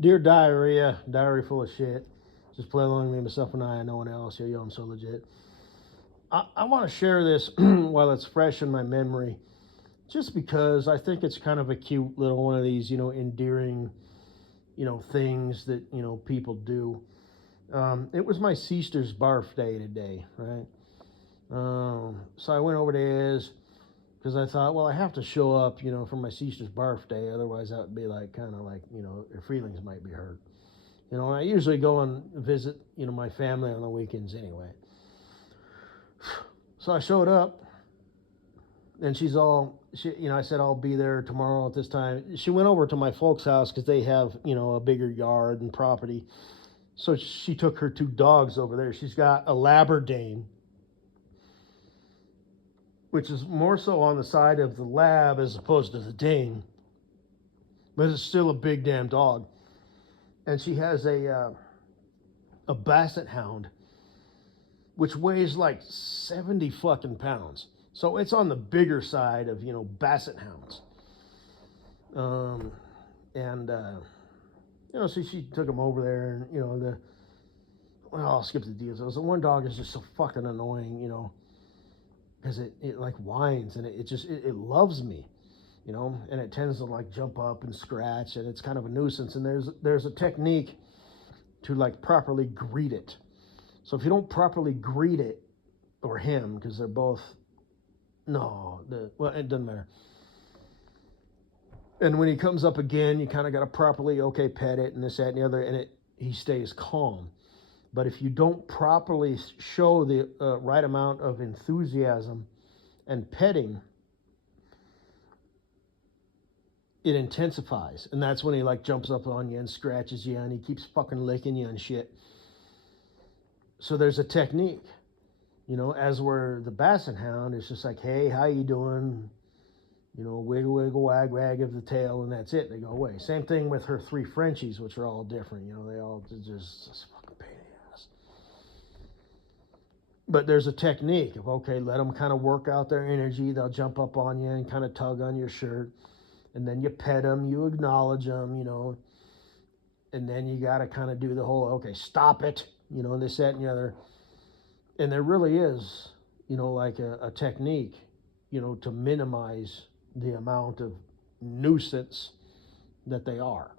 Dear diary full of shit. Just play along with me, myself and I, no one else. Yo, I'm so legit. I want to share this while it's fresh in my memory, just because I think it's kind of a cute little one of these, endearing, things that, people do. It was my sister's birthday today, right? So I went over to his because I thought, well, I have to show up, for my sister's birthday. Otherwise, that would be like kind of like, her feelings might be hurt. I usually go and visit, my family on the weekends anyway. So I showed up, and I said I'll be there tomorrow at this time. She went over to my folks' house because they have, a bigger yard and property. So she took her two dogs over there. She's got a Labradane, which is more so on the side of the lab as opposed to the Dane, but it's still a big damn dog. And she has a Basset Hound, which weighs like 70 fucking pounds. So it's on the bigger side of, Basset Hounds. And so she took him over there, and, I'll skip the details. The one dog is just so fucking annoying, because it like whines, and it loves me, and it tends to like jump up and scratch, and it's kind of a nuisance. And there's a technique to like properly greet it. So if you don't properly greet it or him, because they're both, no, well, it doesn't matter. And when he comes up again, you kind of got to properly, pet it and this, that, and the other, and he stays calm. But if you don't properly show the right amount of enthusiasm and petting, it intensifies. And that's when he like jumps up on you and scratches you, and he keeps fucking licking you and shit. So there's a technique, as where the Basset Hound is just like, hey, how you doing? Wiggle, wiggle, wag, wag of the tail, and that's it. They go away. Same thing with her three Frenchies, which are all different. They all just fucking pain in the ass. But there's a technique of, let them kind of work out their energy. They'll jump up on you and kind of tug on your shirt. And then you pet them, you acknowledge them, and then you got to kind of do the whole, stop it, this, that, and the other. And there really is, like a technique, to minimize the amount of nuisance that they are.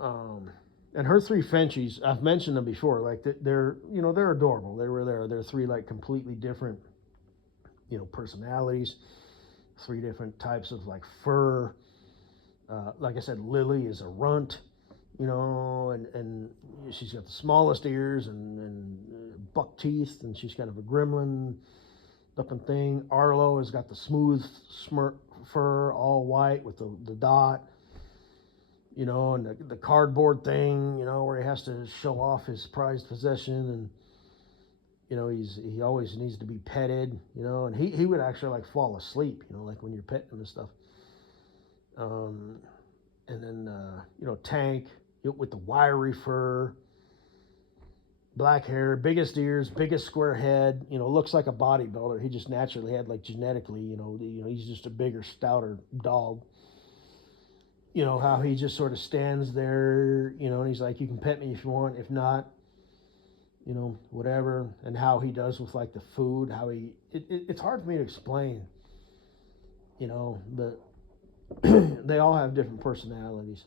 And her three Frenchies, I've mentioned them before, like they're adorable. They're three like completely different, personalities, three different types of like fur. Like I said, Lily is a runt, and she's got the smallest ears and buck teeth, and she's kind of a gremlin looking thing. Arlo has got the smooth fur, all white with the dot, and the cardboard thing, where he has to show off his prized possession, and he always needs to be petted, and he would actually like fall asleep, like when you're petting him and stuff. And then Tank with the wiry fur, black hair, biggest ears, biggest square head, looks like a bodybuilder. He just naturally had like genetically, he's just a bigger, stouter dog. How he just sort of stands there, and he's like, you can pet me if you want, if not, whatever. And how he does with like the food, it's hard for me to explain, but they all have different personalities.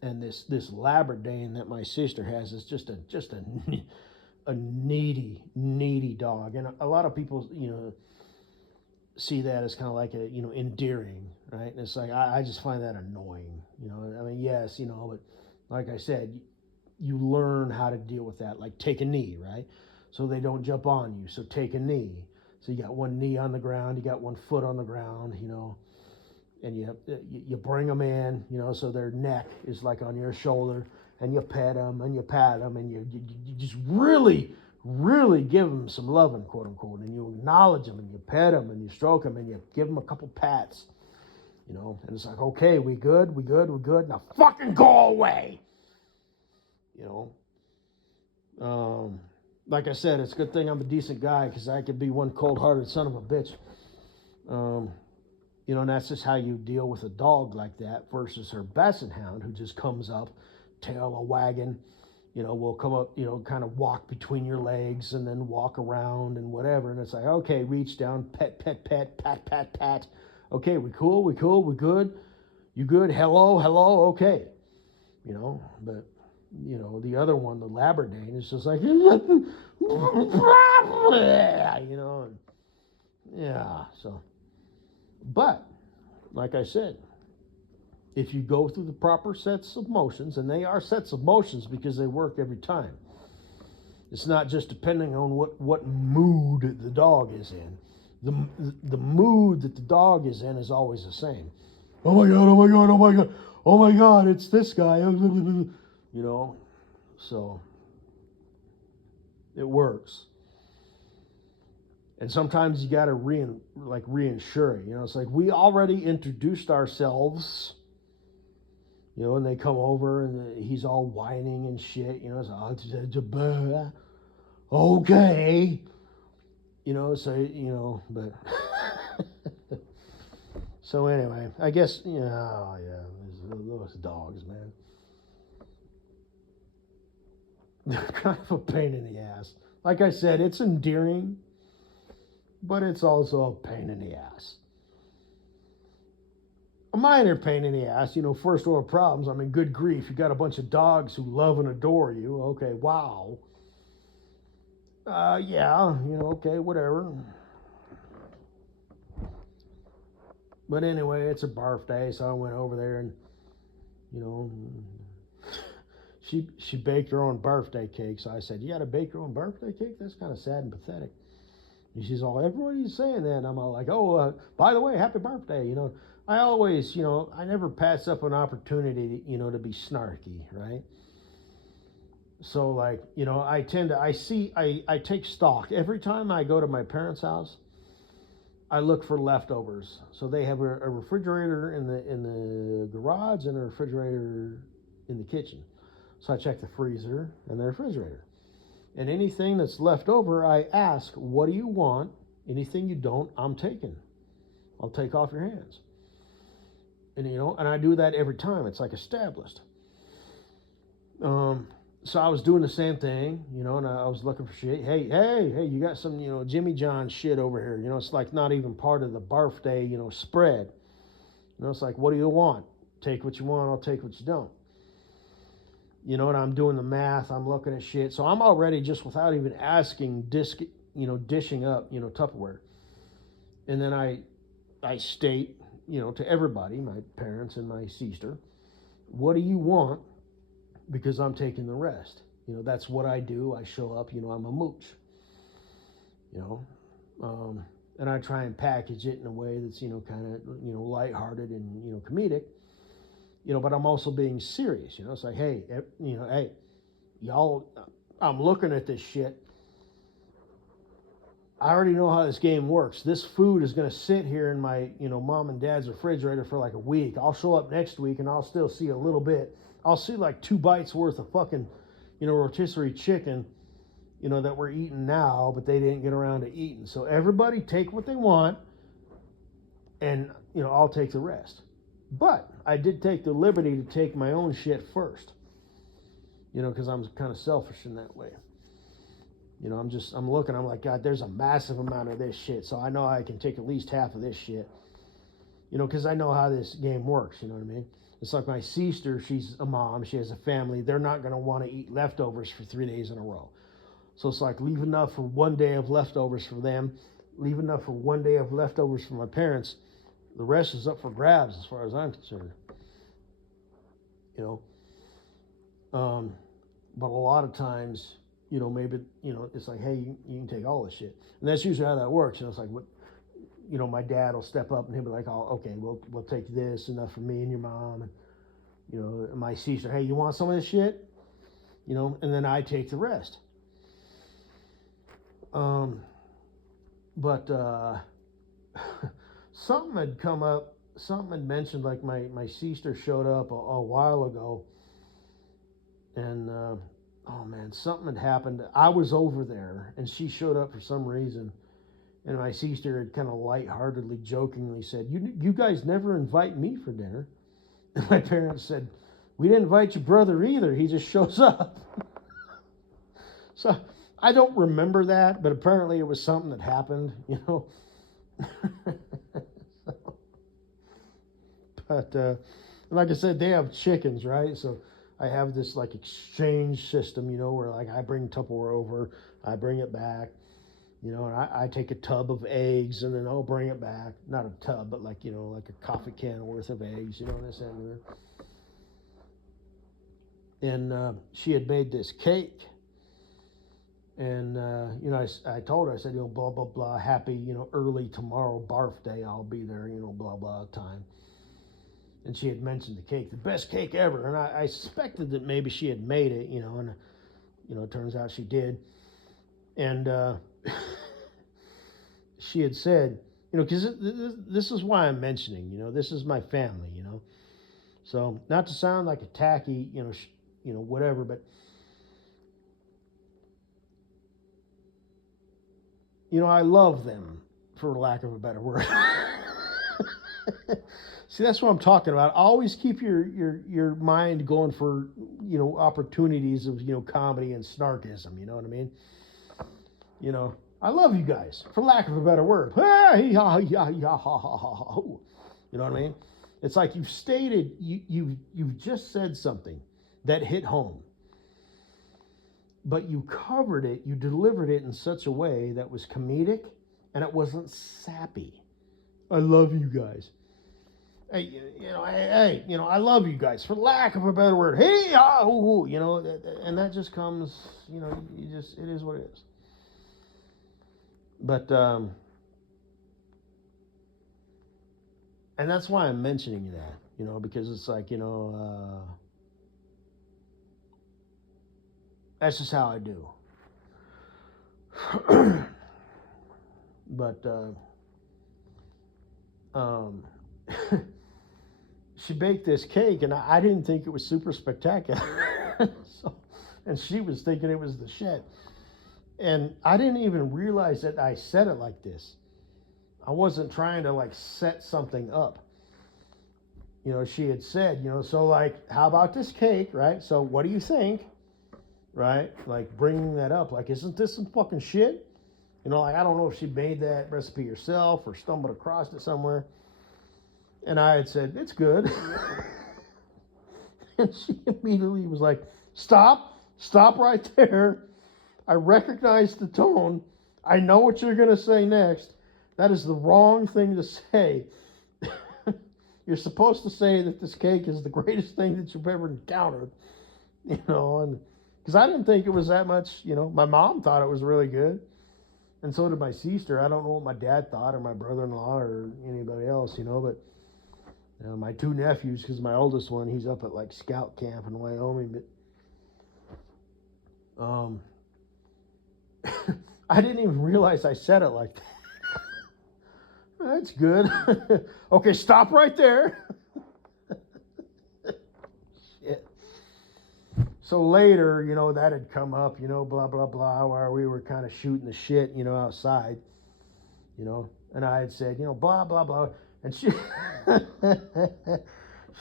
And this Labradane that my sister has is just a needy dog, and a lot of people see that as kind of like a endearing, right? And it's like I just find that annoying, I mean, yes, but like I said, you learn how to deal with that, like take a knee, right? So they don't jump on you, so take a knee. So you got one knee on the ground, you got one foot on the ground, and you bring them in, so their neck is like on your shoulder, and you pet them and you pat them, and you just really, really give them some loving, quote unquote, and you acknowledge them, and you pet them, and you stroke them, and you give them a couple pats, and it's like, okay, we good, now fucking go away, like I said, it's a good thing I'm a decent guy, because I could be one cold-hearted son of a bitch. And that's just how you deal with a dog like that versus her basset hound who just comes up, tail a wagging, will come up, kind of walk between your legs and then walk around and whatever. And it's like, okay, reach down, pet, pet, pet, pat, pat, pat. Okay, we cool, we cool, we good. You good? Hello, hello, okay. But, the other one, the Labradane, is just like, yeah, so. But, like I said, if you go through the proper sets of motions, and they are sets of motions because they work every time. It's not just depending on what mood the dog is in. The mood that the dog is in is always the same. Oh my God, oh my God, oh my God, oh my God, it's this guy. So it works. And sometimes you got to reinsure it. It's like we already introduced ourselves. And they come over and he's all whining and shit. It's okay. But so anyway, I guess those dogs, man, they're kind of a pain in the ass. Like I said, it's endearing, but it's also a pain in the ass. A minor pain in the ass, first world problems. I mean, good grief, you got a bunch of dogs who love and adore you. Okay, wow. Yeah, okay, whatever. But anyway, it's a birthday, so I went over there and, she baked her own birthday cake. So I said, you got to bake your own birthday cake? That's kind of sad and pathetic. And she's all, everybody's saying that. And I'm all like, oh, by the way, happy birthday. I always, I never pass up an opportunity, to be snarky, right? So like, I take stock. Every time I go to my parents' house, I look for leftovers. So they have a refrigerator in the garage and a refrigerator in the kitchen. So I check the freezer and the refrigerator. And anything that's left over, I ask, what do you want? Anything you don't, I'm taking. I'll take off your hands. And, and I do that every time. It's like established. So I was doing the same thing, and I was looking for shit. Hey, you got some, Jimmy John shit over here. It's like not even part of the birthday, spread. It's like, what do you want? Take what you want, I'll take what you don't. And I'm doing the math, I'm looking at shit. So I'm already, just without even asking, dishing up, Tupperware. And then I state, to everybody, my parents and my sister, what do you want? Because I'm taking the rest. That's what I do. I show up, I'm a mooch. And I try and package it in a way that's, kind of, lighthearted and, comedic. But I'm also being serious, It's like, hey, hey, y'all, I'm looking at this shit. I already know how this game works. This food is going to sit here in my, mom and dad's refrigerator for like a week. I'll show up next week and I'll still see a little bit. I'll see like 2 bites worth of fucking, rotisserie chicken, that we're eating now, but they didn't get around to eating. So everybody take what they want and, I'll take the rest. But I did take the liberty to take my own shit first, because I'm kind of selfish in that way. I'm looking, I'm like, God, there's a massive amount of this shit. So I know I can take at least half of this shit, because I know how this game works. You know what I mean? It's like my sister, she's a mom, she has a family. They're not going to want to eat leftovers for 3 days in a row. So it's like, leave enough for 1 day of leftovers for them, leave enough for 1 day of leftovers for my parents. The rest is up for grabs as far as I'm concerned. But a lot of times, maybe, it's like, hey, you can take all this shit. And that's usually how that works. It's like, what, my dad will step up and he'll be like, oh, okay, we'll take this, enough for me and your mom. And, my sister, hey, you want some of this shit? And then I take the rest. But something had come up, something had mentioned, like my sister showed up a while ago. And, oh man, something had happened. I was over there and she showed up for some reason. And my sister had kind of lightheartedly, jokingly said, you guys never invite me for dinner. And my parents said, we didn't invite your brother either. He just shows up. So I don't remember that, but apparently it was something that happened, you know. But like I said, they have chickens, right? So I have this like exchange system, you know, where like I bring Tupperware over, I bring it back, you know, and I take a tub of eggs and then I'll bring it back. Not a tub, but like, you know, like a coffee can worth of eggs, you know, this and that. And she had made this cake. And, you know, I told her, I said, you know, blah, blah, blah, happy, you know, early tomorrow, barf day, I'll be there, you know, blah, blah, time. And she had mentioned the cake, the best cake ever. And I suspected that maybe she had made it, you know, and, you know, it turns out she did. And she had said, you know, because this is why I'm mentioning, you know, this is my family, you know. So not to sound like a tacky, you know, whatever, but, you know, I love them, for lack of a better word. See, that's what I'm talking about. Always keep your mind going for, you know, opportunities of, you know, comedy and snarkism. You know what I mean? You know, I love you guys, for lack of a better word. You know what I mean? It's like you've stated, you've just said something that hit home. But you covered it, you delivered it in such a way that was comedic and it wasn't sappy. I love you guys. Hey, you know, I love you guys, for lack of a better word. Hey, you know, and that just comes, you know, it is what it is. But, and that's why I'm mentioning that, you know, because it's like, you know, that's just how I do. But, she baked this cake, and I didn't think it was super spectacular. So, and she was thinking it was the shit. And I didn't even realize that I said it like this. I wasn't trying to like set something up. You know, she had said, you know, so like, how about this cake, right? So what do you think? Right? Like bringing that up. Like, isn't this some fucking shit? You know, like, I don't know if she made that recipe herself or stumbled across it somewhere. And I had said, it's good. And she immediately was like, stop right there. I recognize the tone. I know what you're going to say next. That is the wrong thing to say. You're supposed to say that this cake is the greatest thing that you've ever encountered. You know, and because I didn't think it was that much, you know. My mom thought it was really good. And so did my sister. I don't know what my dad thought or my brother-in-law or anybody else, you know, but you know, my two nephews, because my oldest one, he's up at like scout camp in Wyoming, but I didn't even realize I said it like that. That's good. Okay, stop right there. Shit. So later, you know, that had come up, you know, blah, blah, blah, where we were kind of shooting the shit, you know, outside, you know, and I had said, you know, blah, blah, blah. And she,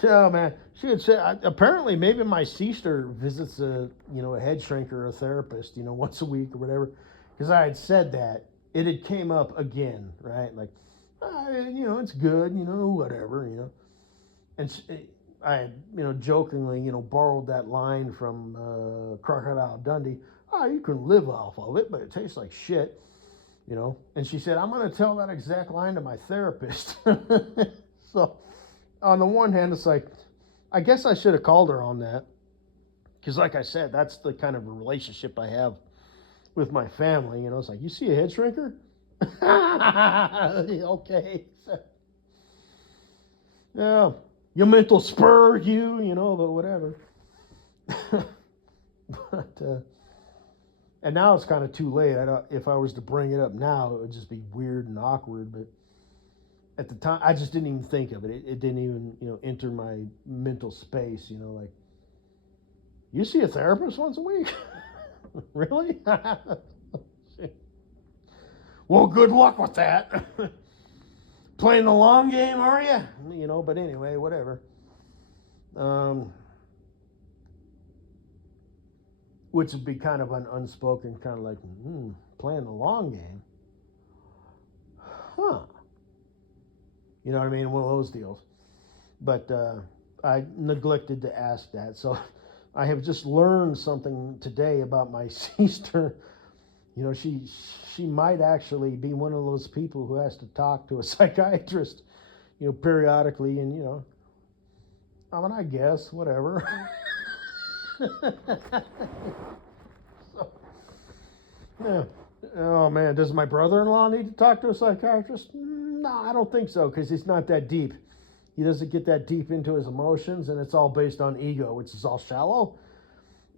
so man, she had said, apparently maybe my sister visits a, you know, a head shrinker or a therapist, you know, once a week or whatever. Because I had said that, it had came up again, right? Like, you know, it's good, you know, whatever, you know. And I had, you know, jokingly, you know, borrowed that line from Crocodile Dundee. Oh, you can live off of it, but it tastes like shit, you know. And she said, I'm going to tell that exact line to my therapist. So, on the one hand, it's like, I guess I should have called her on that. Because like I said, that's the kind of relationship I have with my family. You know, it's like, you see a head shrinker? Okay. Yeah, your mental spur, you know, but whatever. But, and now it's kind of too late. If I was to bring it up now, it would just be weird and awkward. But at the time, I just didn't even think of it. It didn't even, you know, enter my mental space, you know, like, you see a therapist once a week? Really? Well, good luck with that. Playing the long game, are you? You know, but anyway, whatever. Which would be kind of an unspoken, kind of like, playing the long game. Huh. You know what I mean? One of those deals. But I neglected to ask that. So I have just learned something today about my sister. You know, she might actually be one of those people who has to talk to a psychiatrist, you know, periodically. And, you know, I mean, I guess, whatever. So, yeah. Oh, man, does my brother-in-law need to talk to a psychiatrist? No, I don't think so, because he's not that deep. He doesn't get that deep into his emotions, and it's all based on ego, which is all shallow.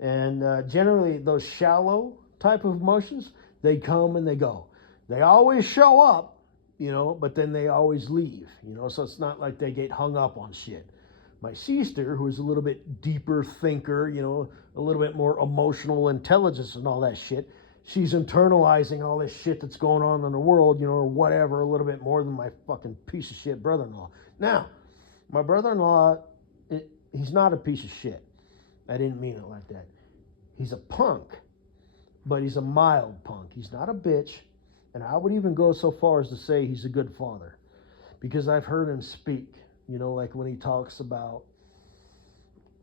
And generally, those shallow type of emotions, they come and they go. They always show up, you know, but then they always leave, you know, so it's not like they get hung up on shit. My sister, who is a little bit deeper thinker, you know, a little bit more emotional intelligence and all that shit, she's internalizing all this shit that's going on in the world, you know, or whatever, a little bit more than my fucking piece of shit brother-in-law. Now, my brother-in-law, he's not a piece of shit. I didn't mean it like that. He's a punk, but he's a mild punk. He's not a bitch, and I would even go so far as to say he's a good father, because I've heard him speak, you know, like when he talks about,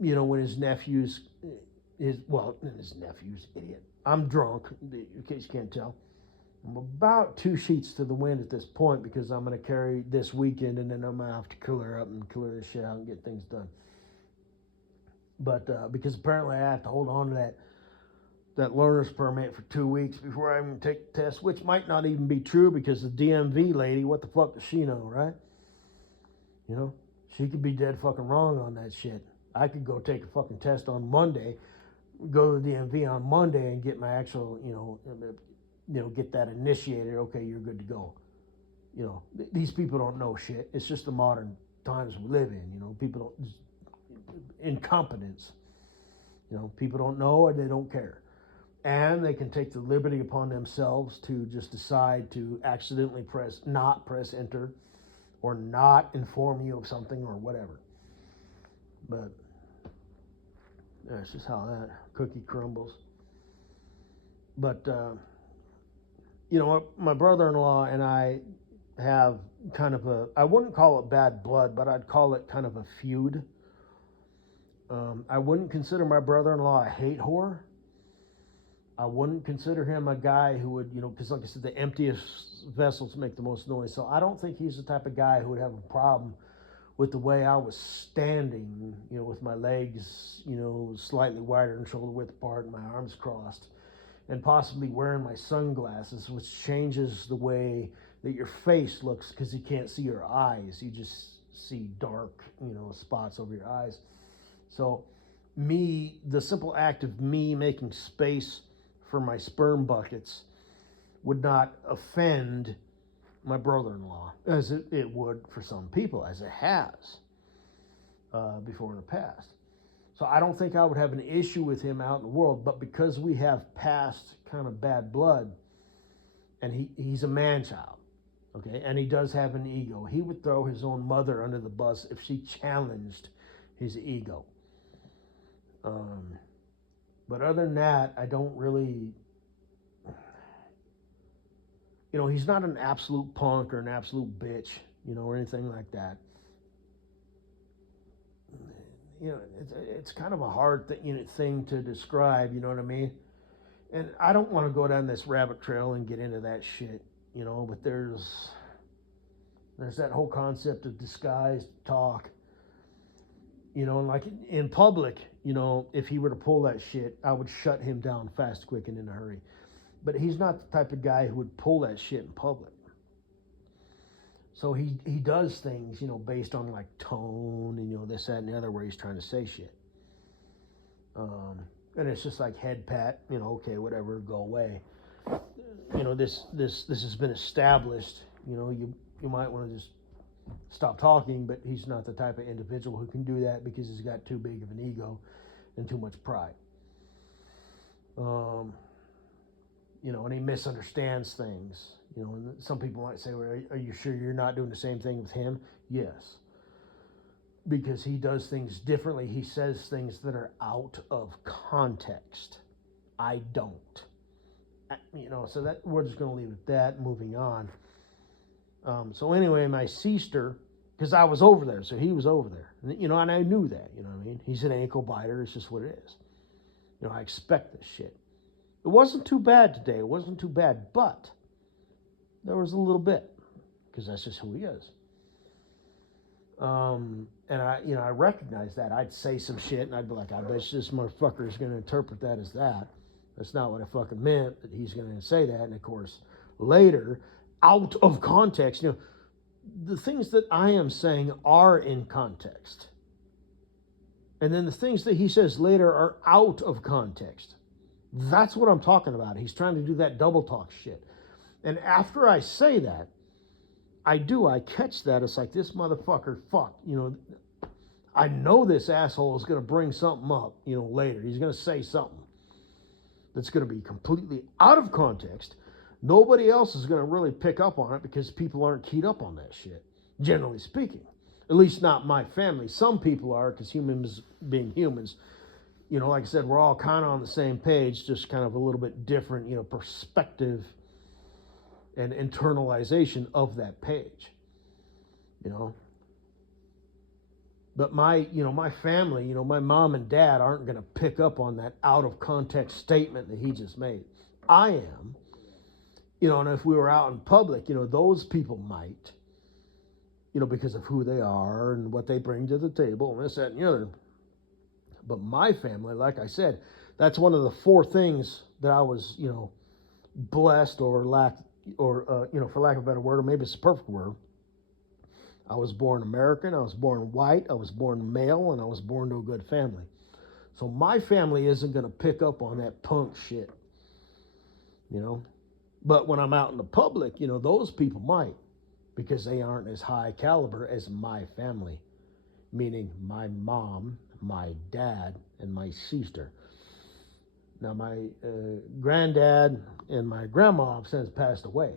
you know, when his nephews, his nephew's idiot. I'm drunk, in case you can't tell. I'm about 2 sheets to the wind at this point, because I'm going to carry this weekend, and then I'm going to have to clear up and clear this shit out and get things done. But because apparently I have to hold on to that learner's permit for 2 weeks before I even take the test, which might not even be true, because the DMV lady, what the fuck does she know, right? You know, she could be dead fucking wrong on that shit. I could go take a fucking test on Monday, go to the DMV on Monday and get my actual, you know, get that initiated. Okay, you're good to go. You know, these people don't know shit. It's just the modern times we live in. You know, people don't, incompetence. You know, people don't know or they don't care. And they can take the liberty upon themselves to just decide to accidentally not press enter, or not inform you of something or whatever. But that's just how that cookie crumbles. But, you know, my brother-in-law and I have kind of I wouldn't call it bad blood, but I'd call it kind of a feud. I wouldn't consider my brother-in-law a hate whore. I wouldn't consider him a guy who would, you know, because like I said, the emptiest vessels make the most noise. So I don't think he's the type of guy who would have a problem with the way I was standing, you know, with my legs, you know, slightly wider than shoulder width apart and my arms crossed, and possibly wearing my sunglasses, which changes the way that your face looks, because you can't see your eyes. You just see dark, you know, spots over your eyes. So the simple act of me making space for my sperm buckets would not offend my brother-in-law, as it would for some people, as it has before in the past. So I don't think I would have an issue with him out in the world, but because we have past kind of bad blood, and he's a man-child, okay, and he does have an ego, he would throw his own mother under the bus if she challenged his ego. But other than that, I don't really, you know, he's not an absolute punk or an absolute bitch, you know, or anything like that. You know, it's kind of a hard thing to describe, you know what I mean? And I don't want to go down this rabbit trail and get into that shit, you know, but there's that whole concept of disguised talk. You know, like in public, you know, if he were to pull that shit, I would shut him down fast, quick, and in a hurry. But he's not the type of guy who would pull that shit in public. So he does things, you know, based on like tone and, you know, this, that, and the other, where he's trying to say shit. And it's just like head pat, you know, okay, whatever, go away. You know, this has been established. You know, you might want to just stop talking, but he's not the type of individual who can do that, because he's got too big of an ego and too much pride. You and he misunderstands things. And some people might say, well, are you sure you're not doing the same thing with him? Yes. Because he does things differently. He says things that are out of context. I don't. So that we're just going to leave it at that, moving on. So anyway, my sister, because I was over there, so he was over there. And I knew that, what I mean? He's an ankle biter. It's just what it is. I expect this shit. It wasn't too bad today. It wasn't too bad, but there was a little bit, because that's just who he is. And I recognized that. I'd say some shit, and I'd be like, I bet this motherfucker is going to interpret that as that. That's not what I fucking meant, but he's going to say that. And of course, later, out of context, the things that I am saying are in context. And then the things that he says later are out of context. That's what I'm talking about. He's trying to do that double talk shit. And after I say that, I catch that. It's like, this motherfucker, fuck, I know this asshole is going to bring something up, later. He's going to say something that's going to be completely out of context. Nobody else is going to really pick up on it because people aren't keyed up on that shit, generally speaking. At least not my family. Some people are, because humans being humans, like I said, we're all kind of on the same page, just kind of a little bit different, perspective and internalization of that page, But my family, my mom and dad aren't going to pick up on that out of context statement that he just made. I am, and if we were out in public, those people might, because of who they are and what they bring to the table and this, that, and the other. But my family, like I said, that's one of the 4 things that I was, blessed or for lack of a better word, or maybe it's a perfect word. I was born American, I was born white, I was born male, and I was born to a good family. So my family isn't going to pick up on that punk shit, But when I'm out in the public, those people might, because they aren't as high caliber as my family, meaning my mom, my dad, and my sister. Now, my granddad and my grandma have since passed away.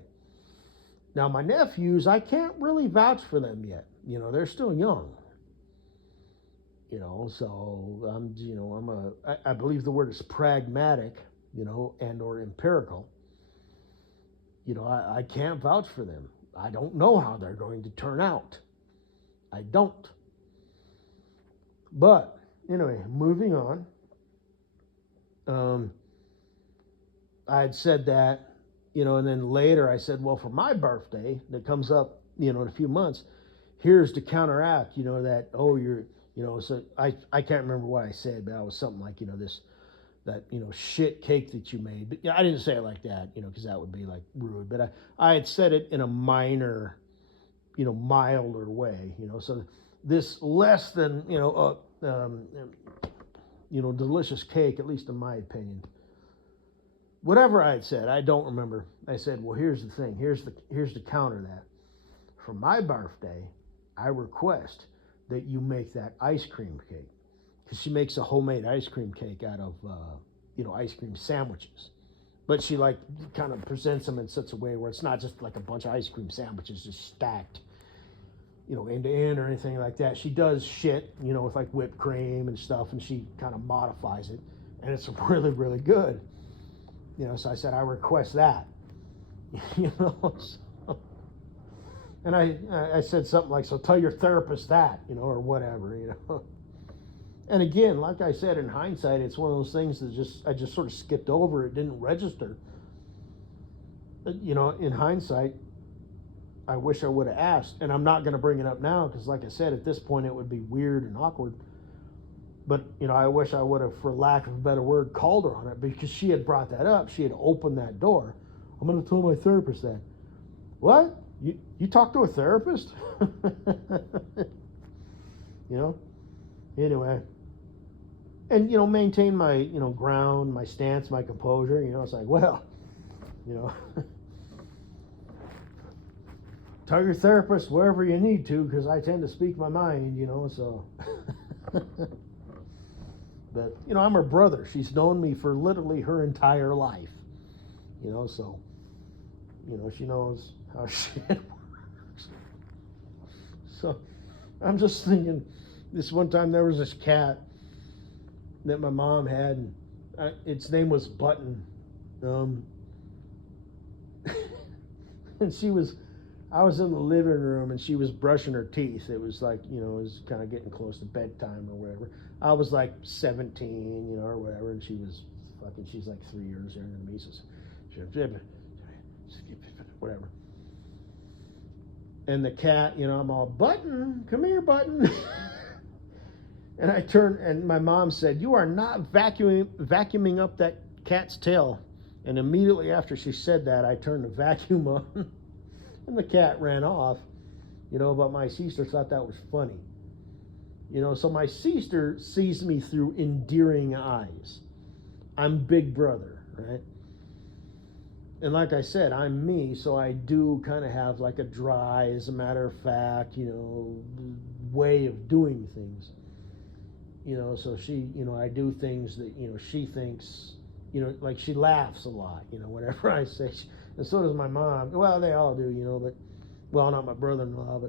Now, my nephews, I can't really vouch for them yet. They're still young. So I believe the word is pragmatic, and or empirical. I can't vouch for them. I don't know how they're going to turn out. I don't. But anyway, moving on. I had said that, and then later I said, well, for my birthday that comes up, in a few months, here's to counteract, that, so I can't remember what I said, but I was something like, that shit cake that you made. But I didn't say it like that, because that would be like rude. But I had said it in a minor, milder way, So this less than delicious cake, at least in my opinion. Whatever I had said, I don't remember. I said, well, here's the thing. Here's the counter that. For my birthday, I request that you make that ice cream cake. Because she makes a homemade ice cream cake out of, ice cream sandwiches. But she, kind of presents them in such a way where it's not just like a bunch of ice cream sandwiches just stacked, end to end or anything like that. She does shit, with like whipped cream and stuff, and she kind of modifies it. And it's really, really good. So I said, I request that, so, and I said something like, so tell your therapist that, or whatever, And again, like I said, in hindsight, it's one of those things that I just sort of skipped over. It didn't register. But, in hindsight, I wish I would have asked. And I'm not going to bring it up now because, like I said, at this point, it would be weird and awkward. But, I wish I would have, for lack of a better word, called her on it because she had brought that up. She had opened that door. I'm going to tell my therapist that. What? You talk to a therapist? Anyway. And, maintain my, ground, my stance, my composure. It's like, well, tell your therapist wherever you need to because I tend to speak my mind, so. But, I'm her brother. She's known me for literally her entire life. So, she knows how shit works. So, I'm just thinking, this one time there was this cat that my mom had, and its name was Button. And I was in the living room and she was brushing her teeth. It was like, it was kind of getting close to bedtime or whatever. I was like 17, or whatever, and she's like 3 years younger than me, so whatever. And the cat, I'm all, Button, come here, Button. And I turned, and my mom said, "You are not vacuuming up that cat's tail." And immediately after she said that, I turned the vacuum on, and the cat ran off. But my sister thought that was funny. So my sister sees me through endearing eyes. I'm Big Brother, right? And like I said, I'm me, so I do kind of have like a dry, as a matter of fact, way of doing things. So she, I do things that, she thinks, like she laughs a lot, whatever I say. And so does my mom. Well, they all do, but, well, not my brother-in-law,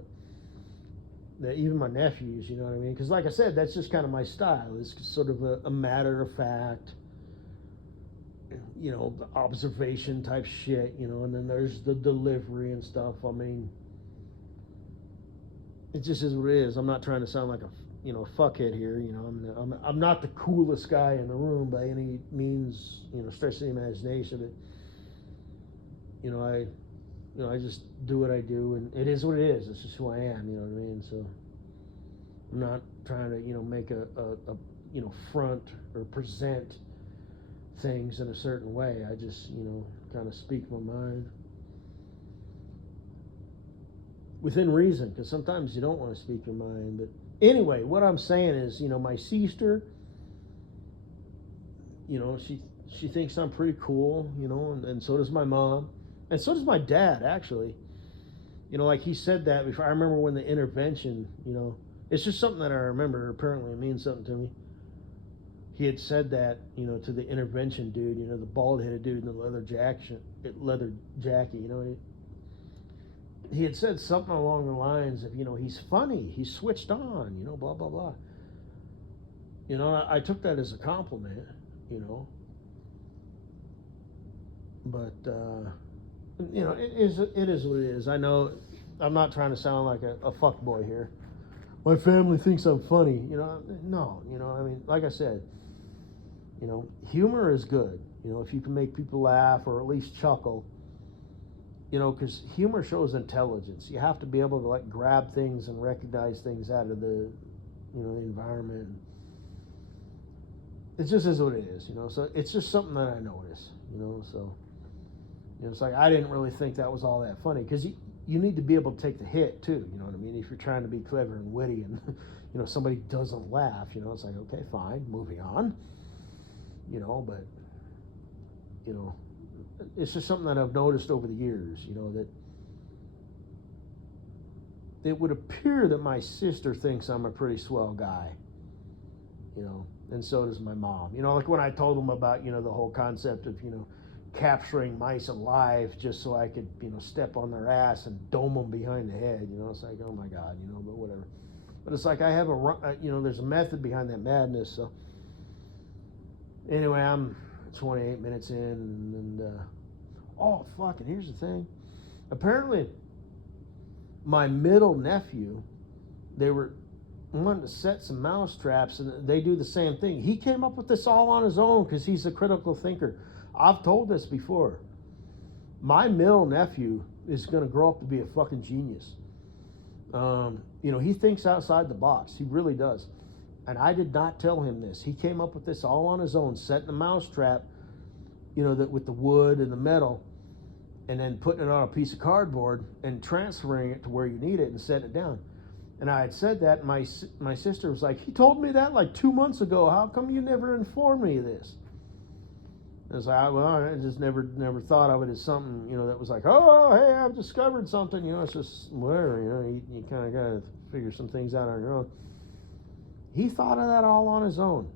but even my nephews, you know what I mean? Because like I said, that's just kind of my style. It's sort of a matter of fact, observation type shit, and then there's the delivery and stuff. I mean, it just is what it is. I'm not trying to sound like a fuckhead here. I'm not the coolest guy in the room by any means, stretch the imagination. But I just do what I do, and it is what it is. It's just who I am. You know what I mean? So I'm not trying to make a front or present things in a certain way. I just kind of speak my mind within reason, because sometimes you don't want to speak your mind. But anyway, what I'm saying is, my sister, she thinks I'm pretty cool, and so does my mom, and so does my dad, actually. Like he said that before. I remember when the intervention, it's just something that I remember. Apparently it means something to me. He had said that, to the intervention dude, the bald-headed dude in the leather jacket, he had said something along the lines of, he's funny, he's switched on, blah, blah, blah. I took that as a compliment, but, it is what it is. I know I'm not trying to sound like a fuckboy here. My family thinks I'm funny, no, I mean, like I said, humor is good, if you can make people laugh or at least chuckle. Because humor shows intelligence. You have to be able to like grab things and recognize things out of the, the environment. It just is what it is, So it's just something that I notice, So, it's like I didn't really think that was all that funny, because you need to be able to take the hit too. You know what I mean? If you're trying to be clever and witty, and somebody doesn't laugh, it's like, okay, fine, moving on. But it's just something that I've noticed over the years, that it would appear that my sister thinks I'm a pretty swell guy, and so does my mom. Like when I told them about, the whole concept of, capturing mice alive just so I could, step on their ass and dome them behind the head, it's like, oh my God, but whatever. But it's like I have there's a method behind that madness. So anyway, I'm 28 minutes in, and oh fuck, and here's the thing. Apparently my middle nephew, they were wanting to set some mouse traps, and they do the same thing. He came up with this all on his own because he's a critical thinker. I've told this before. My middle nephew is going to grow up to be a fucking genius. He thinks outside the box. He really does. And I did not tell him this. He came up with this all on his own, setting a mouse trap, that with the wood and the metal, and then putting it on a piece of cardboard and transferring it to where you need it and setting it down. And I had said that, and my sister was like, he told me that like 2 months ago. How come you never informed me of this? And I was like, well, I just never thought of it as something, that was like, oh, hey, I've discovered something. It's just whatever, you kind of got to figure some things out on your own. He thought of that all on his own,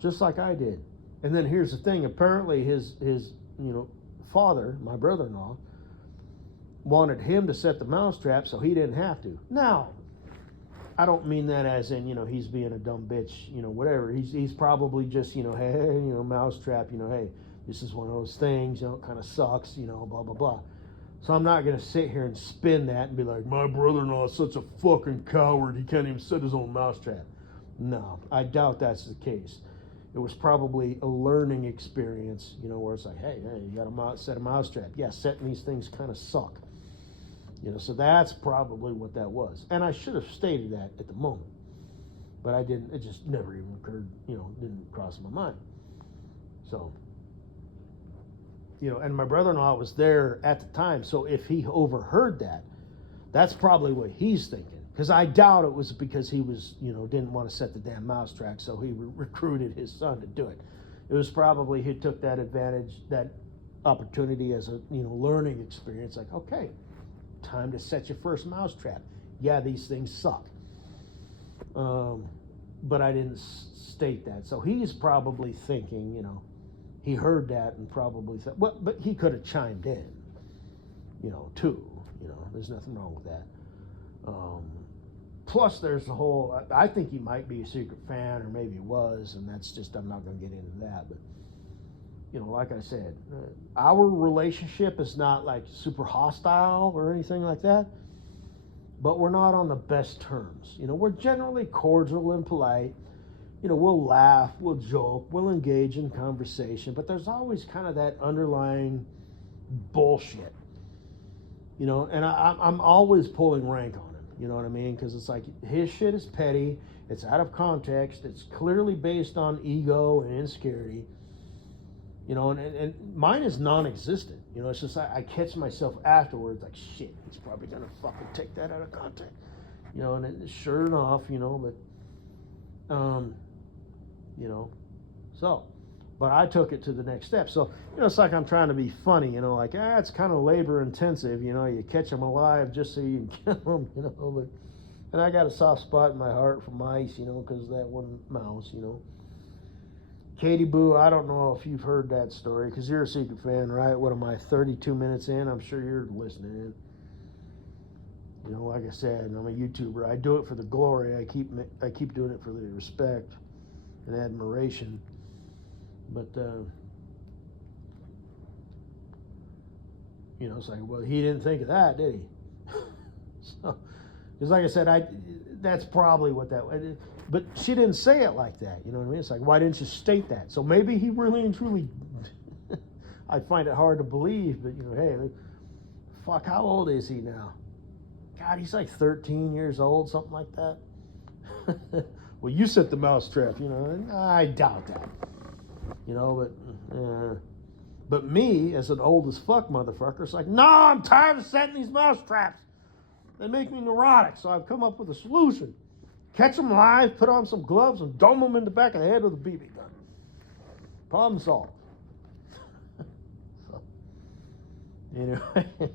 just like I did. And then here's the thing. Apparently his father, my brother-in-law, wanted him to set the mousetrap so he didn't have to. Now, I don't mean that as in, he's being a dumb bitch, whatever. He's probably just, hey, mousetrap, hey, this is one of those things, it kind of sucks, blah, blah, blah. So I'm not going to sit here and spin that and be like, my brother-in-law is such a fucking coward, he can't even set his own mousetrap. No, I doubt that's the case. It was probably a learning experience, where it's like, hey, you got to set a mousetrap. Yeah, setting these things kind of suck. So that's probably what that was. And I should have stated that at the moment. But I didn't. It just never even occurred, didn't cross my mind. So, and my brother-in-law was there at the time. So if he overheard that, that's probably what he's thinking. Because I doubt it was because he was, didn't want to set the damn mousetrap, so he recruited his son to do it. It was probably he took that advantage, that opportunity as a, learning experience. Like, okay, time to set your first mousetrap. Yeah, these things suck. But I didn't state that. So he's probably thinking, he heard that and probably thought, well, but he could have chimed in, too. There's nothing wrong with that. Plus, there's the whole, I think he might be a secret fan, or maybe he was, and that's just, I'm not going to get into that. But, like I said, our relationship is not like super hostile or anything like that, but we're not on the best terms. We're generally cordial and polite. We'll laugh, we'll joke, we'll engage in conversation, but there's always kind of that underlying bullshit. And I'm always pulling rank on him. You know what I mean? Because it's like his shit is petty. It's out of context. It's clearly based on ego and insecurity. And mine is non-existent. It's just I catch myself afterwards like, shit, he's probably going to fucking take that out of context. And sure enough, so. But I took it to the next step. So, it's like I'm trying to be funny, like, it's kind of labor intensive, you catch them alive just so you can kill them, but, and I got a soft spot in my heart for mice, because of that one mouse, Katie Boo, I don't know if you've heard that story, because you're a secret fan, right? What am I, 32 minutes in? I'm sure you're listening in. Like I said, I'm a YouTuber. I do it for the glory. I keep doing it for the respect and admiration. But, it's like, well, he didn't think of that, did he? So, because like I said, that's probably what that was. But she didn't say it like that, you know what I mean? It's like, why didn't you state that? So maybe he really and truly, I find it hard to believe, but, hey, fuck, how old is he now? God, he's like 13 years old, something like that. Well, you set the mousetrap, I doubt that. But me, as an old as fuck motherfucker, it's like, no, I'm tired of setting these mousetraps. They make me neurotic, so I've come up with a solution. Catch them live, put on some gloves, and dome them in the back of the head with a BB gun. Problem solved. So, anyway.